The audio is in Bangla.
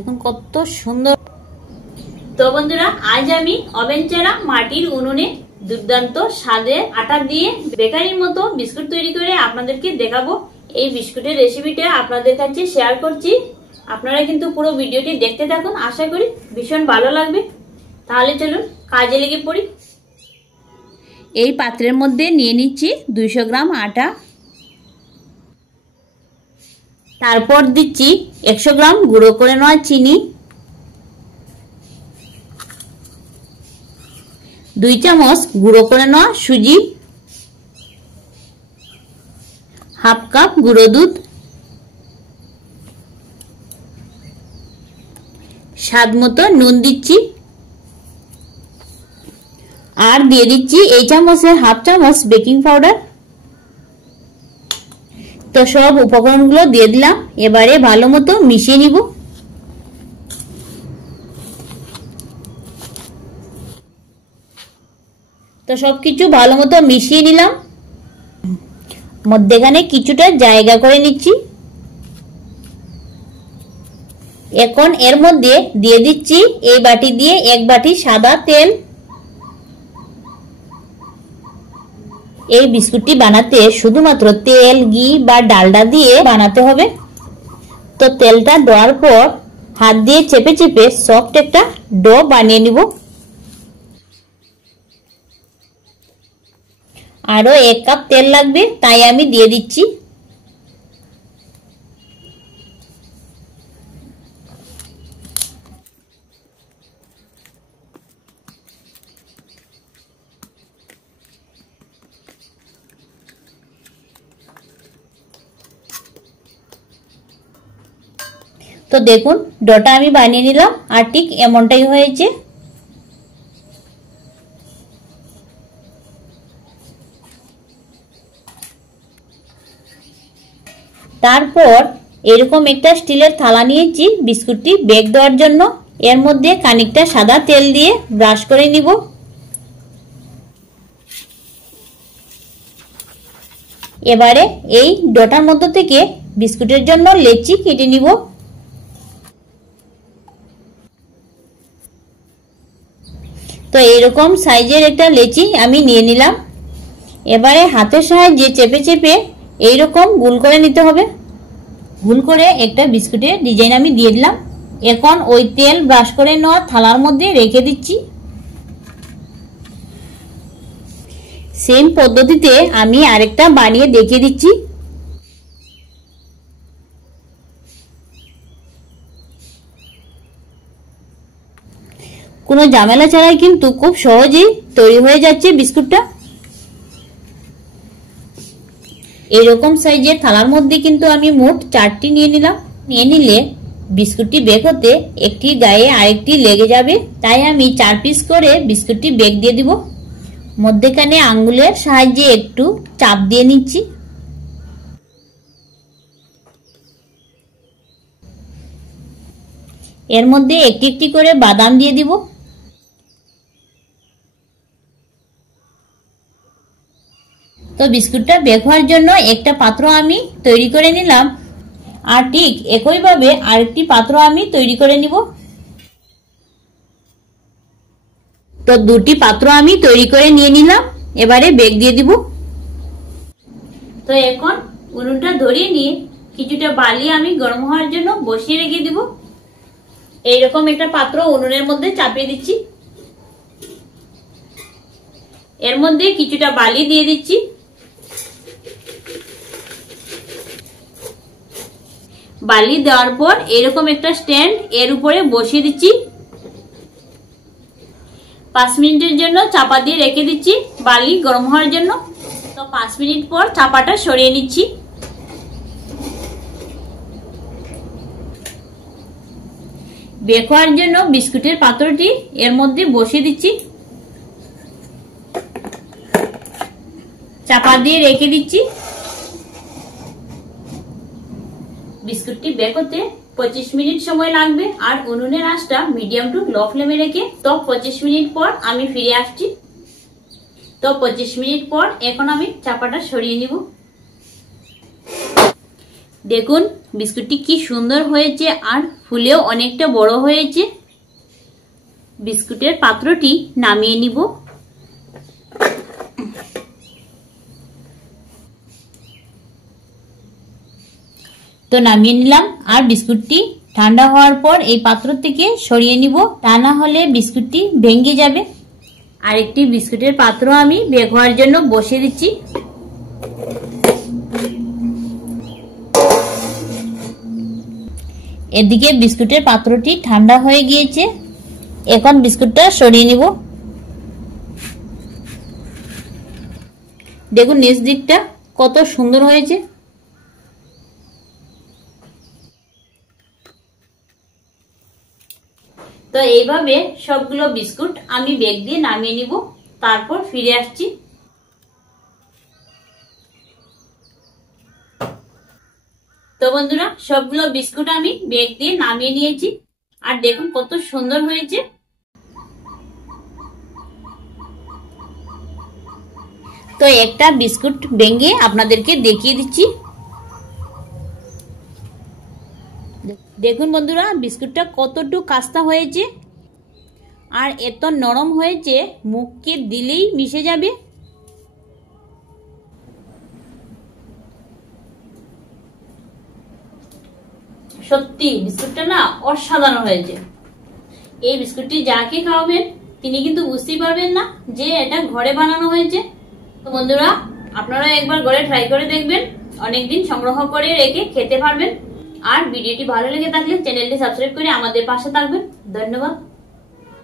দেখুন কত সুন্দর। তো বন্ধুরা, আজ আমি ওভেন ছাড়া মাটির উনুনে দুর্দান্ত স্বাদের আটা দিয়ে বেকারির মতো বিস্কুট তৈরি করে আপনাদেরকে দেখাবো। এই বিস্কুটের রেসিপিটা আপনাদের কাছে শেয়ার করছি। আপনারা কিন্তু পুরো ভিডিওটি দেখতে থাকুন, আশা করি ভীষণ ভালো লাগবে। তাহলে চলুন কাজে লেগে পড়ি। এই পাত্রের মধ্যে নিয়ে নিচ্ছি 200 গ্রাম আটা। তারপর দিচ্ছি 100 গ্রাম গুঁড়ো করে নেওয়া চিনি, 2 চামচ গুঁড়ো করে নেওয়া সুজি, হাফ কাপ গুঁড়ো দুধ, স্বাদ মতো নুন দিচ্ছি, আর দিয়ে দিচ্ছি এই চামচের হাফ চামচ বেকিং পাউডার। তো সব উপকরণগুলো দিয়ে দিলাম, এবারে ভালো মতো মিশিয়ে নিব। তো সবকিছু ভালো মতো মিশিয়ে নিলাম, মধ্যেখানে কিছুটা জায়গা করে নিচ্ছি। এখন এর মধ্যে দিয়ে দিচ্ছি এই বাটি দিয়ে 1 বাটি সাদা তেল। এই বিস্কুটটি বানাতে শুধুমাত্র তেল, ঘি বা ডালডা দিয়ে বানাতে হবে। তো তেলটা দেওয়ার পর হাত দিয়ে চেপে চেপে সফট একটা ডো বানিয়ে নিব। আরো 1 কাপ তেল লাগবে, তাই আমি দিয়ে দিচ্ছি। তো দেখুন ডোটা আমি বানিয়ে নিলাম, আর ঠিক এমনটাই হয়েছে। তারপর এরকম একটা স্টিলের থালা নিয়েছি বিস্কুটটি বেক দেওয়ার জন্য। এর মধ্যে খানিকটা সাদা তেল দিয়ে ব্রাশ করে নিব। এবারে এই ডোটার মধ্য থেকে বিস্কুটের জন্য লেচি কেটে নিব। তো এইরকম সাইজের একটা লেচি আমি নিয়ে নিলাম। এবারে হাতের সাহায্যে চেপে চেপে এইরকম গোল করে নিতে হবে। গোল করে একটা বিস্কুটের ডিজাইন আমি দিয়ে দিলাম। এখন ওই তেল ব্রাশ করে নেওয়া থালার মধ্যে রেখে দিচ্ছি। সেম পদ্ধতিতে আমি আরেকটা বানিয়ে দেখিয়ে দিচ্ছি। কোনো ঝামেলা ছাড়াই কিন্তু খুব সহজেই তৈরি হয়ে যাচ্ছে বিস্কুটটা। এইরকম সাইজের থালার মধ্যে কিন্তু আমি মোট 4টি নিয়ে নিলাম। নিয়ে নিলে বিস্কুটটি বেক হতে একটি গায়ে আরেকটি লেগে যাবে, তাই আমি 4 পিস করে বিস্কুটটি বেক দিয়ে দিব। মধ্যেখানে আঙ্গুলের সাহায্যে একটু চাপ দিয়ে নিচ্ছি। এর মধ্যে একটি একটি করে বাদাম দিয়ে দিব। তো বিস্কুটটা বেক হওয়ার জন্য একটা পাত্র আমি তৈরি করে নিলাম, আর ঠিক একইভাবে আরেকটি পাত্র আমি তৈরি করে নিব। তো 2টি পাত্র আমি তৈরি করে নিয়ে নিলাম, এবারে বেক দিয়ে দিব। তো এখন উনুনটা ধরিয়ে নিয়ে কিছুটা বালি আমি গরম হওয়ার জন্য বসিয়ে রেখে দিব। এইরকম একটা পাত্র উনুনের মধ্যে চাপিয়ে দিচ্ছি। এর মধ্যে কিছুটা বালি দিয়ে দিচ্ছি। বালি দেওয়ার পর এরকম একটা স্ট্যান্ড এর উপরে বসিয়ে দিচ্ছি। 5 মিনিটের জন্য চাপা দিয়ে রেখে দিচ্ছি বালি গরম হওয়ার জন্য। তো 5 মিনিট পর চাপাটা সরিয়ে নিচ্ছি। বেক হওয়ার জন্য বিস্কুটের পাত্রটি এর মধ্যে বসিয়ে দিচ্ছি, চাপা দিয়ে রেখে দিচ্ছি। বিস্কুটটি বেক হতে 25 মিনিট সময় লাগবে, আর উনুনের আঁচটা মিডিয়াম টু লো ফ্লেমে রেখে। তো 25 মিনিট পর আমি ফিরে আসছি। তো 25 মিনিট পর এখন আমি চাপাটা সরিয়ে নিব। দেখুন বিস্কুটটি কি সুন্দর হয়েছে আর ফুলেও অনেকটা বড় হয়েছে। বিস্কুটের পাত্রটি নামিয়ে নিব। তো নামিয়ে নিলাম, আর বিস্কুটটি ঠান্ডা হওয়ার পর এই পাত্র থেকে সরিয়ে নিব, তা না হলে বিস্কুটটি ভেঙে যাবে। আর একটি বিস্কুটের পাত্র আমি বেক হওয়ার জন্য বসিয়ে দিচ্ছি। এদিকে বিস্কুটের পাত্রটি ঠান্ডা হয়ে গিয়েছে, এখন বিস্কুটটা সরিয়ে নিব। দেখুন নিচ দিকটা কত সুন্দর হয়েছে। তো এইভাবে সবগুলো বিস্কুট আমি বেক দিয়ে নামিয়ে নিব, তারপর ফিরে আসছি। তো বন্ধুরা, সবগুলো বিস্কুট আমি বেক দিয়ে নামিয়ে নিয়েছি, আর দেখুন কত সুন্দর হয়েছে। তো একটা বিস্কুট ভেঙে আপনাদেরকে দেখিয়ে দিচ্ছি। দেখুন বন্ধুরা, বিস্কুটটা কতটুকু কাস্তা হয়েছে, আর এত নরম হয়েছে মুখে দিলেই মিশে যাবে। সত্যি বিস্কুটটা না অসাধারণ হয়েছে। এই বিস্কুটটি যাকে খাওয়াবেন তিনি কিন্তু বুঝতেই পারবেন না যে এটা ঘরে বানানো হয়েছে। তো বন্ধুরা, আপনারা একবার ঘরে ট্রাই করে দেখবেন, অনেকদিন সংগ্রহ করে রেখে খেতে পারবেন। আর ভিডিওটি ভালো লেগে থাকলে চ্যানেলটি সাবস্ক্রাইব করে আমাদের পাশে থাকবেন। ধন্যবাদ।